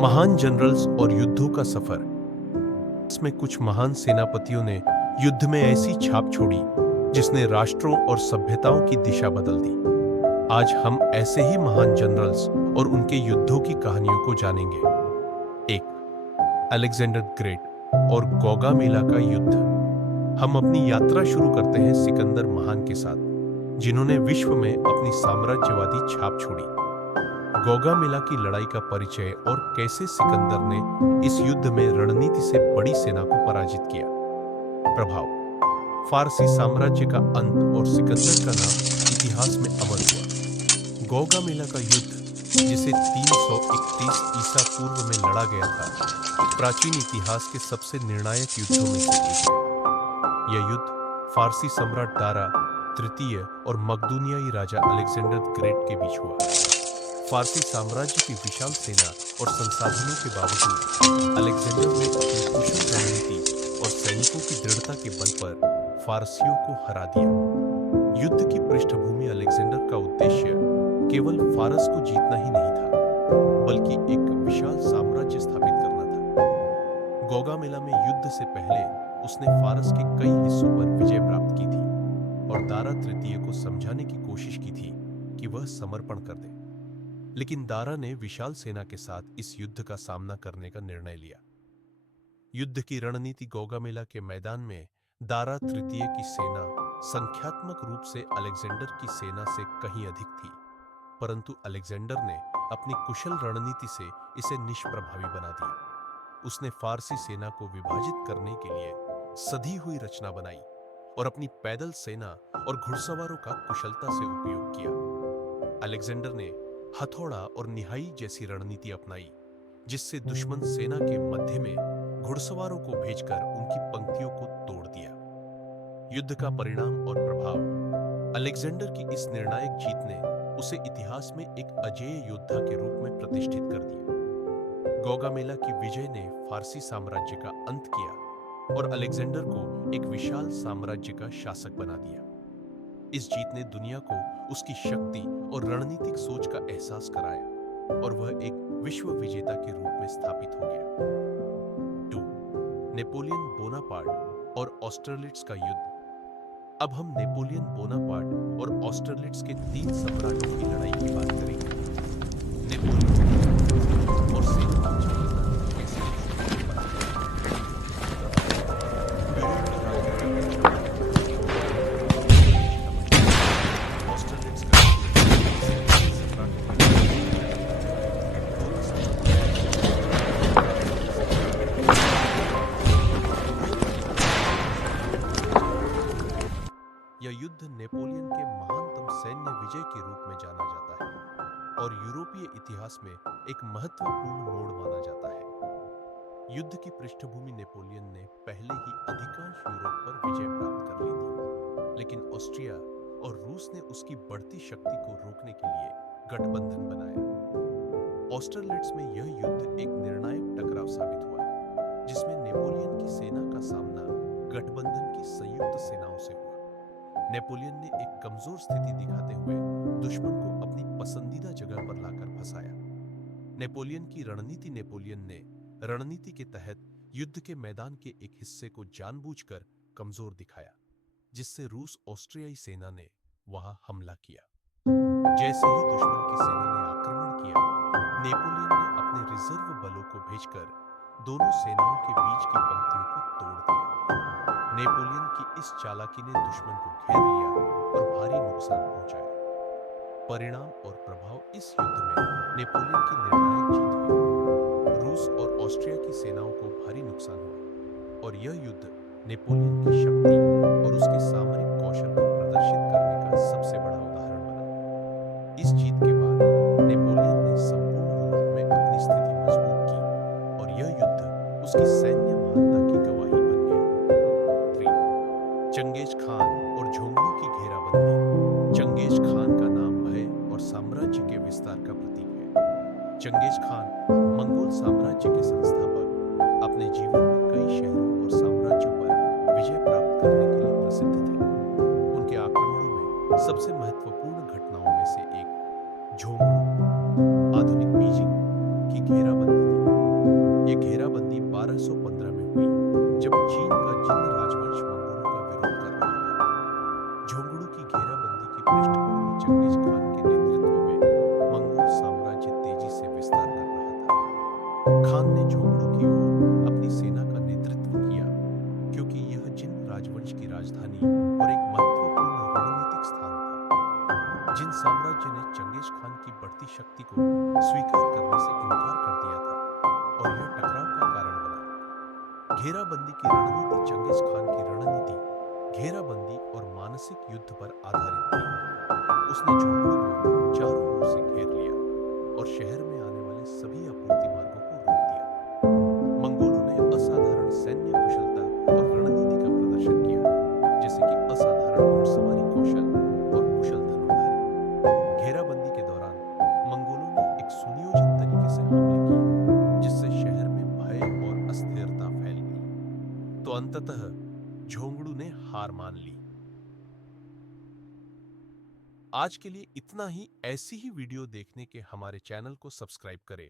महान जनरल्स और युद्धों का सफर। इसमें कुछ महान सेनापतियों ने युद्ध में ऐसी छाप छोड़ी जिसने राष्ट्रों और सभ्यताओं की दिशा बदल दी। आज हम ऐसे ही महान जनरल्स और उनके युद्धों की कहानियों को जानेंगे। एक, अलेक्जेंडर ग्रेट और गौगामेला का युद्ध। हम अपनी यात्रा शुरू करते हैं सिकंदर महान के साथ, जिन्होंने विश्व में अपनी साम्राज्यवादी छाप छोड़ी। गौगामेला की लड़ाई का परिचय और कैसे सिकंदर ने इस युद्ध में रणनीति से बड़ी सेना को पराजित किया। प्रभाव, फारसी साम्राज्य का अंत और सिकंदर का नाम इतिहास में अमर हुआ। गौगामेला का युद्ध, जिसे 331 ईसा पूर्व में लड़ा गया था, प्राचीन इतिहास के सबसे निर्णायक युद्धों में से एक है। यह युद्ध फारसी सम्राट दारा तृतीय और मकदूनियाई राजा अलेक्जेंडर ग्रेट के बीच हुआ। फारसी साम्राज्य की विशाल सेना और संसाधनों के बावजूद अलेक्जेंडर ने अपनी कुशल रणनीति और सैनिकों की दृढ़ता के बल पर फारसियों को हरा दिया। युद्ध की पृष्ठभूमि अलेक्जेंडर का उद्देश्य केवल फारस को जीतना ही नहीं था, बल्कि एक विशाल साम्राज्य स्थापित करना था। गौगामेला में युद्ध से पहले उसने फारस के कई हिस्सों पर विजय प्राप्त की थी और दारा तृतीय को समझाने की कोशिश की थी कि वह समर्पण कर दे। लेकिन दारा ने विशाल सेना के साथ इस युद्ध का सामना करने का निर्णय लिया। युद्ध की रणनीति गौगामेला के मैदान में दारा तृतीय की सेना संख्यात्मक रूप से अलेक्जेंडर की सेना से कहीं अधिक थी, परंतु अलेक्जेंडर ने अपनी कुशल रणनीति से इसे निष्प्रभावी बना दिया। उसने फारसी सेना को विभाजित करने के लिए सधी हुई रचना बनाई और अपनी पैदल सेना और घुड़सवारों का कुशलता से उपयोग किया। अलेक्जेंडर ने हथौड़ा और निहाई जैसी रणनीति अपनाई, जिससे दुश्मन सेना के मध्य में घुड़सवारों को भेजकर उनकी पंक्तियों को तोड़ दिया। युद्ध का परिणाम और प्रभाव, अलेक्जेंडर की इस निर्णायक जीत ने उसे इतिहास में एक अजेय योद्धा के रूप में प्रतिष्ठित कर दिया। गौगामेला की विजय ने फारसी साम्राज्य का अंत किया और अलेक्जेंडर को एक विशाल साम्राज्य का शासक बना दिया। इस जीत ने दुनिया को उसकी शक्ति और रणनीतिक सोच का एहसास कराया और वह एक विश्व विजेता के रूप में स्थापित हो गया। 2. नेपोलियन बोनापार्ट और ऑस्टरलिट्ज का युद्ध। अब हम नेपोलियन बोनापार्ट और ऑस्टरलिट्ज के 3 सम्राटों की लड़ाई की बात करेंगे। नेपोलियन और सेना कैसे यह युद्ध नेपोलियन के महानतम सैन्य विजय के रूप में जाना जाता है और यूरोपीय इतिहास में एक महत्वपूर्ण मोड़ माना जाता है। युद्ध की पृष्ठभूमि, नेपोलियन ने पहले ही अधिकांश यूरोप पर विजय प्राप्त कर ली थी, लेकिन ऑस्ट्रिया और रूस ने उसकी बढ़ती शक्ति को रोकने के लिए गठबंधन बनाया। ऑस्टरलिट्ज में यह युद्ध एक निर्णायक टकराव साबित हुआ, जिसमें नेपोलियन की सेना का सामना गठबंधन की संयुक्त सेनाओं से हुआ। नेपोलियन ने एक कमजोर स्थिति दिखाते हुए दुश्मन को अपनी पसंदीदा जगह पर लाकर फंसाया। नेपोलियन की रणनीति, नेपोलियन ने रणनीति के तहत युद्ध के मैदान के एक हिस्से को जानबूझकर कमजोर दिखाया, जिससे रूस ऑस्ट्रियाई सेना ने वहां हमला किया। जैसे ही दुश्मन की सेना ने आक्रमण किया, नेपोलियन ने अपने रिजर्व बलों को भेजकर दोनों सेनाओं के बीच की पंक्तियों को तोड़ दिया। नेपोलियन की इस चालाकी ने दुश्मन को घेर लिया और भारी नुकसान पहुंचाया। परिणाम और प्रभाव, इस युद्ध में नेपोलियन की निर्णायक जीत हुई। रूस और ऑस्ट्रिया की सेनाओं को भारी नुकसान हुआ और यह युद्ध नेपोलियन की शक्ति और उसके सामरिक कौशल को प्रदर्शित करने का सबसे बड़ा उदाहरण बना। इस जीत के बाद नेपोलियन ने संपूर्ण यूरोप में अपनी स्थिति मजबूत की और यह युद्ध उसकी सैन्य महानता की गवाही बन गया। 3. चंगेज खान और झोंगड़ू की घेराबंदी। चंगेज खान का नाम भय और साम्राज्य के विस्तार का प्रतीक है। चंगेज खान, मंगोल साम्राज्य के संस्थापक, अपने जीवन में कई शहरों और साम्राज्यों पर विजय प्राप्त करने के लिए प्रसिद्ध थे। उनके आक्रमणों में सबसे महत्वपूर्ण घटनाओं में से एक झोंगड़ू, आधुनिक बीजिंग की घेराबंदी थी। खान ने झोंगड़ू की ओर अपनी सेना का नेतृत्व किया, क्योंकि यह जिन राजवंश की राजधानी और एक महत्वपूर्ण रणनीतिक स्थान था। जिन साम्राज्य ने चंगेज खान की बढ़ती शक्ति को स्वीकार करने से इनकार कर दिया था और यह टकराव का कारण बना। घेराबंदी की रणनीति चंगेज खान की रणनीति घेराबंदी और मानसिक युद्ध पर आधारित थी। उसने झोंगड़ू को चारों ओर से घेर लिया और शहर में आने वाले सभी आपूर्ति मार्गों को रोक दिया। मंगोलों ने असाधारण सैन्य कुशलता और रणनीति का प्रदर्शन किया, जैसे कि असाधारण घुड़सवारी कौशल और कुशल धनुर्धारी। घेराबंदी के दौरान मंगोलों ने एक सुनियोजित तरीके से हमले किए, जिससे शहर में भय और अस्थिरता फैल गई। तो अंततः झोंगड़ू ने हार मान ली। आज के लिए इतना ही। ऐसी ही वीडियो देखने के हमारे चैनल को सब्सक्राइब करें